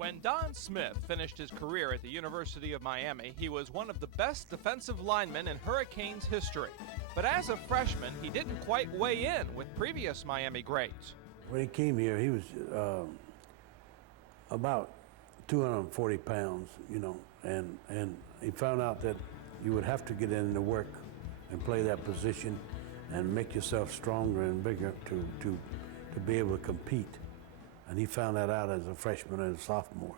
When Don Smith finished his career at the University of Miami, he was one of the best defensive linemen in Hurricanes history. But as a freshman, he didn't quite weigh in with previous Miami greats. When he came here, he was about 240 pounds, and he found out that you would have to get into work and play that position and make yourself stronger and bigger to be able to compete. And he found that out as a freshman and a sophomore,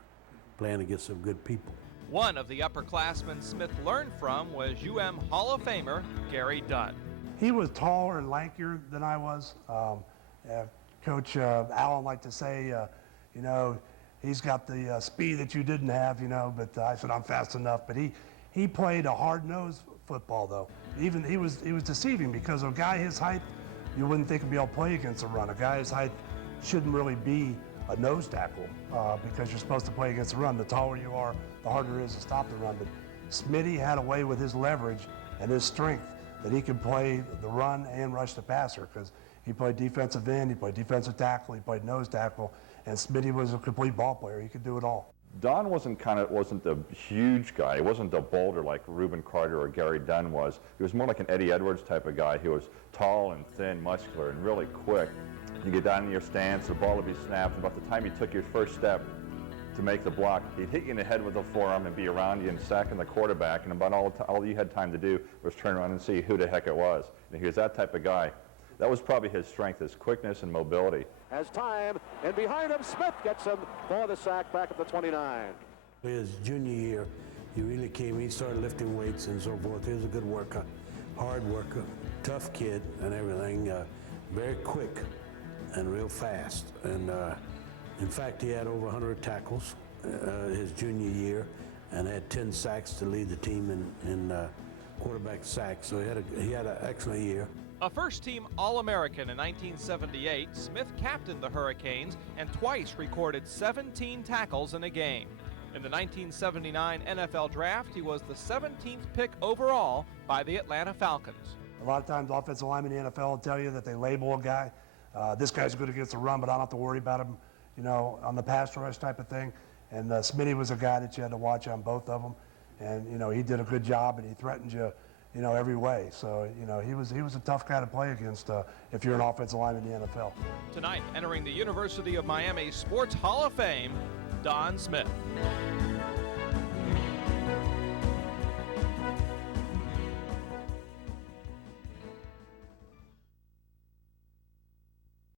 playing against some good people. One of the upperclassmen Smith learned from was UM Hall of Famer Gary Dunn. He was taller and lankier than I was. Coach Allen liked to say, he's got the speed that you didn't have, but I said, I'm fast enough. But he played a hard-nosed football, though. Even he was deceiving, because a guy his height, you wouldn't think he'd be able to play against a run. A guy his height shouldn't really be a nose tackle because you're supposed to play against the run. The taller you are, the harder it is to stop the run. But Smitty had a way with his leverage and his strength that he could play the run and rush the passer, because he played defensive end, he played defensive tackle, he played nose tackle, and Smitty was a complete ball player. He could do it all. Don wasn't the huge guy. He wasn't the boulder like Reuben Carter or Gary Dunn was. He was more like an Eddie Edwards type of guy. He was tall and thin, muscular, and really quick. You get down in your stance, the ball would be snapped. About the time you took your first step to make the block, he'd hit you in the head with a forearm and be around you and sacking the quarterback. And about all you had time to do was turn around and see who the heck it was. And he was that type of guy. That was probably his strength, his quickness and mobility. As time, and behind him, Smith gets him for the sack back at the 29. His junior year, he really came, he started lifting weights and so forth. He was a good worker, hard worker, tough kid and everything, very quick and real fast. And in fact, he had over 100 tackles his junior year and had 10 sacks to lead the team in quarterback sacks. So he had an excellent year. A first-team All-American in 1978, Smith captained the Hurricanes and twice recorded 17 tackles in a game. In the 1979 NFL Draft, he was the 17th pick overall by the Atlanta Falcons. A lot of times, offensive linemen in the NFL will tell you that they label a guy. This guy's good against the run, but I don't have to worry about him, on the pass rush type of thing. And Smitty was a guy that you had to watch on both of them. And, he did a good job, and he threatened you, every way. So, he was a tough guy to play against if you're an offensive lineman in the NFL. Tonight, entering the University of Miami Sports Hall of Fame, Don Smith.